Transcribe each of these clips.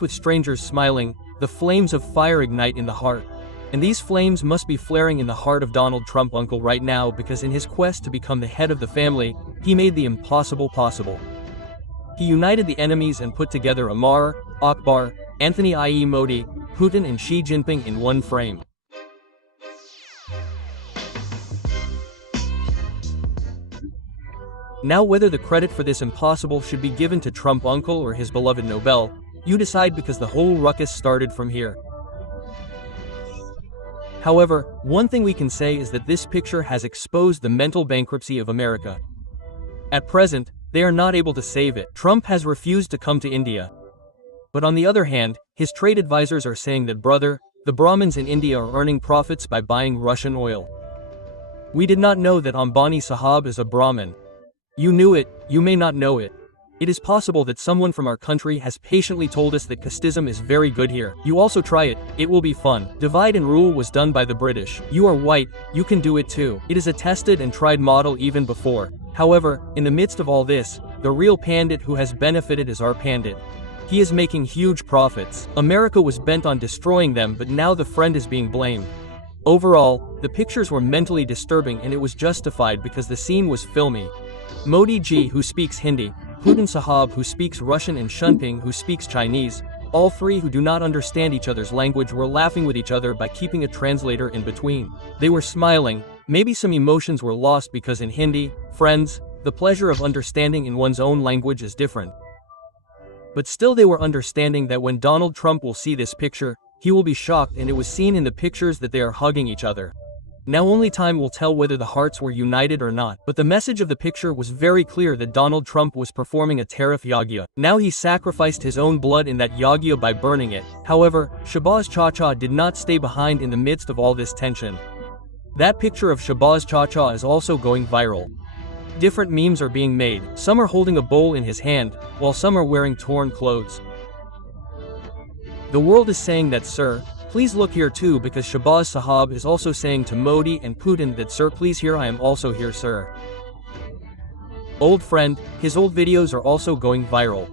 with strangers smiling, the flames of fire ignite in the heart. And these flames must be flaring in the heart of Donald Trump uncle right now, because in his quest to become the head of the family, he made the impossible possible. He united the enemies and put together Amar, Akbar, Anthony i.e. Modi, Putin and Xi Jinping in one frame. Now whether the credit for this impossible should be given to Trump uncle or his beloved Nobel, you decide, because the whole ruckus started from here. However, one thing we can say is that this picture has exposed the mental bankruptcy of America. At present, they are not able to save it. Trump has refused to come to India. But on the other hand, his trade advisors are saying that, brother, the Brahmins in India are earning profits by buying Russian oil. We did not know that Ambani Sahab is a Brahmin. You knew it, you may not know it. It is possible that someone from our country has patiently told us that casteism is very good here. You also try it, it will be fun. Divide and rule was done by the British. You are white, you can do it too. It is a tested and tried model even before. However, in the midst of all this, the real pandit who has benefited is our pandit. He is making huge profits. America was bent on destroying them, but now the friend is being blamed. Overall, the pictures were mentally disturbing, and it was justified because the scene was filmy. Modi-Ji, who speaks Hindi, Putin Sahab, who speaks Russian, and Shunping, who speaks Chinese, all three who do not understand each other's language, were laughing with each other by keeping a translator in between. They were smiling. Maybe some emotions were lost because in Hindi, friends, the pleasure of understanding in one's own language is different. But still they were understanding that when Donald Trump will see this picture, he will be shocked, and it was seen in the pictures that they are hugging each other. Now only time will tell whether the hearts were united or not, but the message of the picture was very clear that Donald Trump was performing a tariff yagya. Now he sacrificed his own blood in that yagya by burning it. However, Shahbaz Chacha did not stay behind in the midst of all this tension. That picture of Shahbaz Chacha is also going viral. Different memes are being made. Some are holding a bowl in his hand, while some are wearing torn clothes. The world is saying that, sir, please look here too, because Shahbaz Sahab is also saying to Modi and Putin that, sir, please here, I am also here, sir. Old friend, his old videos are also going viral.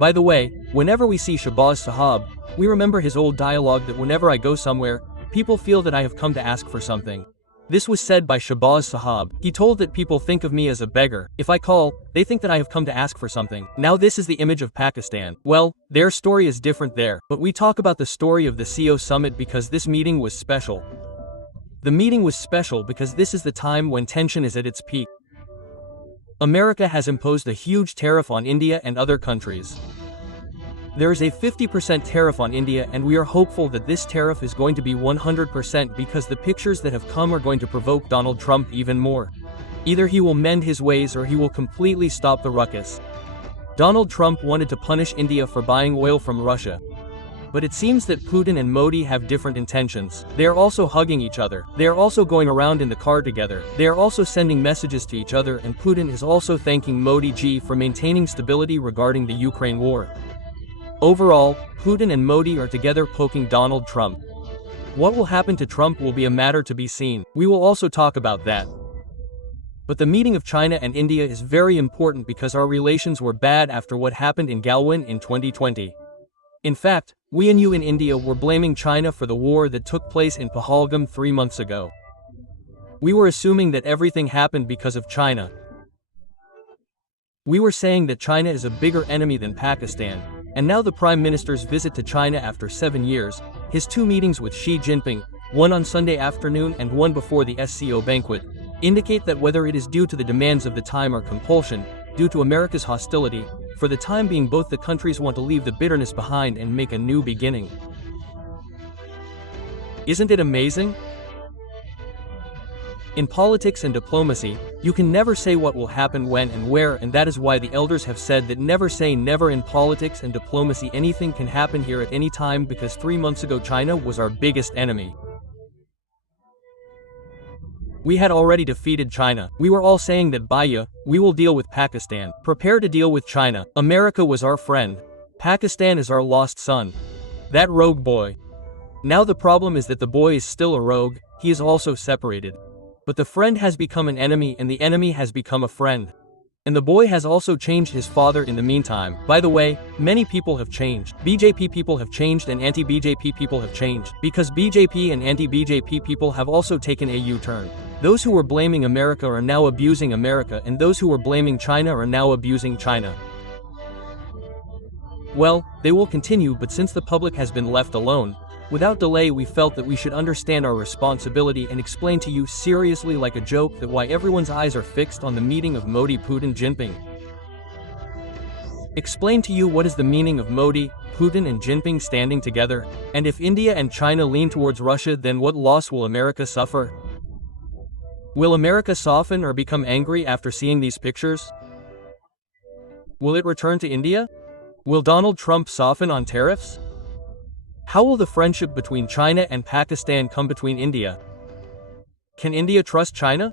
By the way, whenever we see Shahbaz Sahab, we remember his old dialogue that whenever I go somewhere, people feel that I have come to ask for something. This was said by Shahbaz Sahab. He told that people think of me as a beggar. If I call, they think that I have come to ask for something. Now this is the image of Pakistan. Well, their story is different there. But we talk about the story of the CO summit because this meeting was special. The meeting was special because this is the time when tension is at its peak. America has imposed a huge tariff on India and other countries. There is a 50% tariff on India, and we are hopeful that this tariff is going to be 100% because the pictures that have come are going to provoke Donald Trump even more. Either he will mend his ways or he will completely stop the ruckus. Donald Trump wanted to punish India for buying oil from Russia. But it seems that Putin and Modi have different intentions. They are also hugging each other. They are also going around in the car together. They are also sending messages to each other, and Putin is also thanking Modi-Ji for maintaining stability regarding the Ukraine war. Overall, Putin and Modi are together poking Donald Trump. What will happen to Trump will be a matter to be seen. We will also talk about that. But the meeting of China and India is very important because our relations were bad after what happened in Galwan in 2020. In fact, we and you in India were blaming China for the war that took place in Pahalgam 3 months ago. We were assuming that everything happened because of China. We were saying that China is a bigger enemy than Pakistan. And now the Prime Minister's visit to China after 7 years, his 2 meetings with Xi Jinping, one on Sunday afternoon and one before the SCO banquet, indicate that whether it is due to the demands of the time or compulsion, due to America's hostility, for the time being both the countries want to leave the bitterness behind and make a new beginning. Isn't it amazing? In politics and diplomacy, you can never say what will happen when and where, and that is why the elders have said that never say never in politics and diplomacy. Anything can happen here at any time because 3 months ago China was our biggest enemy. We had already defeated China. We were all saying that Baya, we will deal with Pakistan. Prepare to deal with China. America was our friend. Pakistan is our lost son. That rogue boy. Now the problem is that the boy is still a rogue, he is also separated. But the friend has become an enemy and the enemy has become a friend. And the boy has also changed his father in the meantime. By the way, many people have changed. BJP people have changed and anti-BJP people have changed. Because BJP and anti-BJP people have also taken a U-turn. Those who were blaming America are now abusing America, and those who were blaming China are now abusing China. Well, they will continue, but since the public has been left alone, without delay we felt that we should understand our responsibility and explain to you seriously like a joke that why everyone's eyes are fixed on the meeting of Modi-Putin-Xi. Explain to you what is the meaning of Modi, Putin and Jinping standing together, and if India and China lean towards Russia, then what loss will America suffer? Will America soften or become angry after seeing these pictures? Will it return to India? Will Donald Trump soften on tariffs? How will the friendship between China and Pakistan come between India? Can India trust China?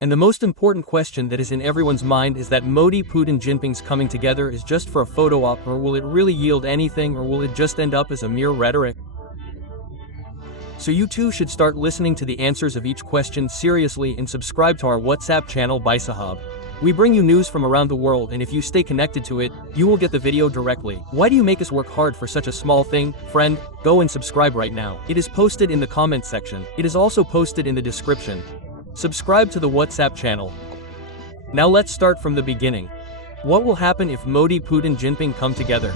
And the most important question that is in everyone's mind is that Modi-Putin-Jinping's coming together is just for a photo op, or will it really yield anything, or will it just end up as a mere rhetoric? So you too should start listening to the answers of each question seriously and subscribe to our WhatsApp channel by Sahab. We bring you news from around the world, and if you stay connected to it, you will get the video directly. Why do you make us work hard for such a small thing? Friend, go and subscribe right now. It is posted in the comment section. It is also posted in the description. Subscribe to the WhatsApp channel. Now let's start from the beginning. What will happen if Modi-Putin-Jinping come together?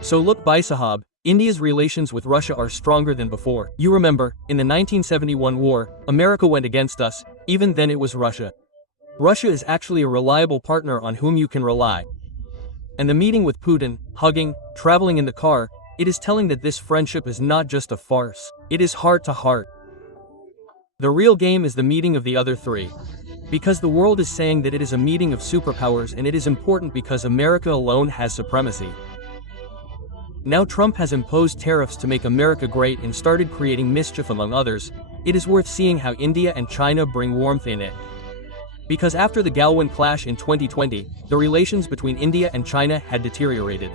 So look, Bhai Sahab, India's relations with Russia are stronger than before. You remember, in the 1971 war, America went against us. Even then it was Russia. Russia is actually a reliable partner on whom you can rely. And the meeting with Putin, hugging, traveling in the car, it is telling that this friendship is not just a farce. It is heart to heart. The real game is the meeting of the other three. Because the world is saying that it is a meeting of superpowers, and it is important because America alone has supremacy. Now Trump has imposed tariffs to make America great and started creating mischief among others. It is worth seeing how India and China bring warmth in it. Because after the Galwan clash in 2020, the relations between India and China had deteriorated.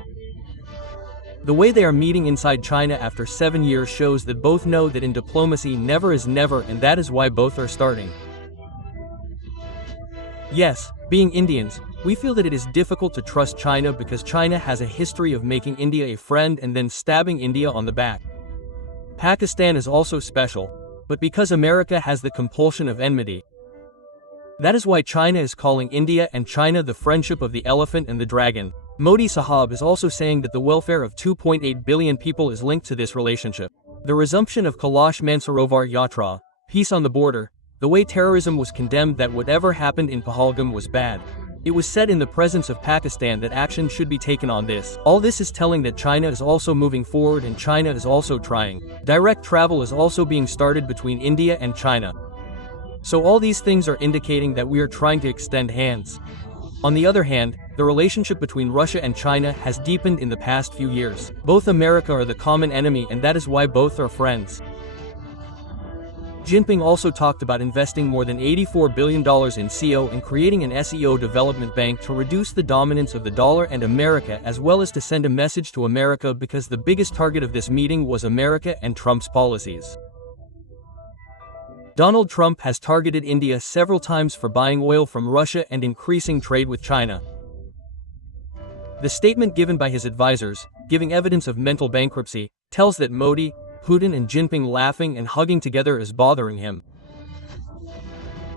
The way they are meeting inside China after 7 years shows that both know that in diplomacy never is never, and that is why both are starting. Yes, being Indians, we feel that it is difficult to trust China because China has a history of making India a friend and then stabbing India on the back. Pakistan is also special, but because America has the compulsion of enmity. That is why China is calling India and China the friendship of the elephant and the dragon. Modi Sahab is also saying that the welfare of 2.8 billion people is linked to this relationship. The resumption of Kailash Mansarovar Yatra, peace on the border, the way terrorism was condemned, that whatever happened in Pahalgam was bad. It was said in the presence of Pakistan that action should be taken on this. All this is telling that China is also moving forward and China is also trying. Direct travel is also being started between India and China. So all these things are indicating that we are trying to extend hands. On the other hand, the relationship between Russia and China has deepened in the past few years. Both America are the common enemy, and that is why both are friends. Jinping also talked about investing more than $84 billion in SEO and creating an SEO development bank to reduce the dominance of the dollar and America, as well as to send a message to America, because the biggest target of this meeting was America and Trump's policies. Donald Trump has targeted India several times for buying oil from Russia and increasing trade with China. The statement given by his advisors, giving evidence of mental bankruptcy, tells that Modi, Putin and Jinping laughing and hugging together is bothering him.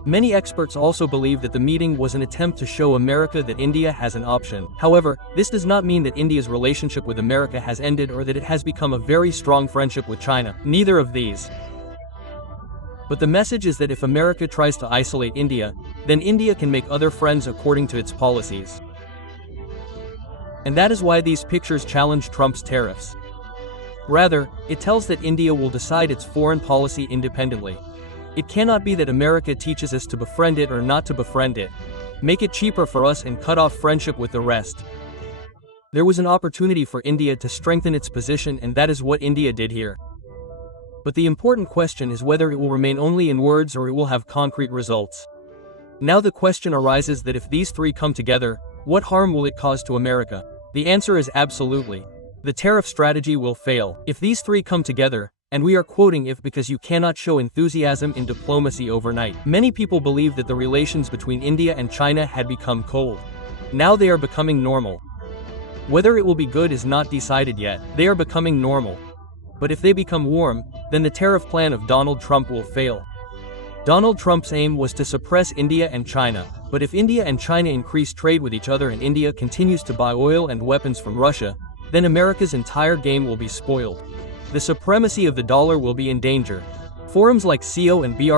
Many experts also believe that the meeting was an attempt to show America that India has an option. However, this does not mean that India's relationship with America has ended or that it has become a very strong friendship with China. Neither of these. But the message is that if America tries to isolate India, then India can make other friends according to its policies. And that is why these pictures challenge Trump's tariffs. Rather, it tells that India will decide its foreign policy independently. It cannot be that America teaches us to befriend it or not to befriend it. Make it cheaper for us and cut off friendship with the rest. There was an opportunity for India to strengthen its position, and that is what India did here. But the important question is whether it will remain only in words or it will have concrete results. Now the question arises that if these three come together, what harm will it cause to America? The answer is absolutely. The tariff strategy will fail. If these three come together, And we are quoting if because you cannot show enthusiasm in diplomacy overnight. Many people believe that the relations between India and China had become cold. Now they are becoming normal. Whether it will be good is not decided yet. They are becoming normal. But if they become warm, then the tariff plan of Donald Trump will fail. Donald Trump's aim was to suppress India and China, but if India and China increase trade with each other and India continues to buy oil and weapons from Russia, then America's entire game will be spoiled. The supremacy of the dollar will be in danger. Forums like CO and BRIC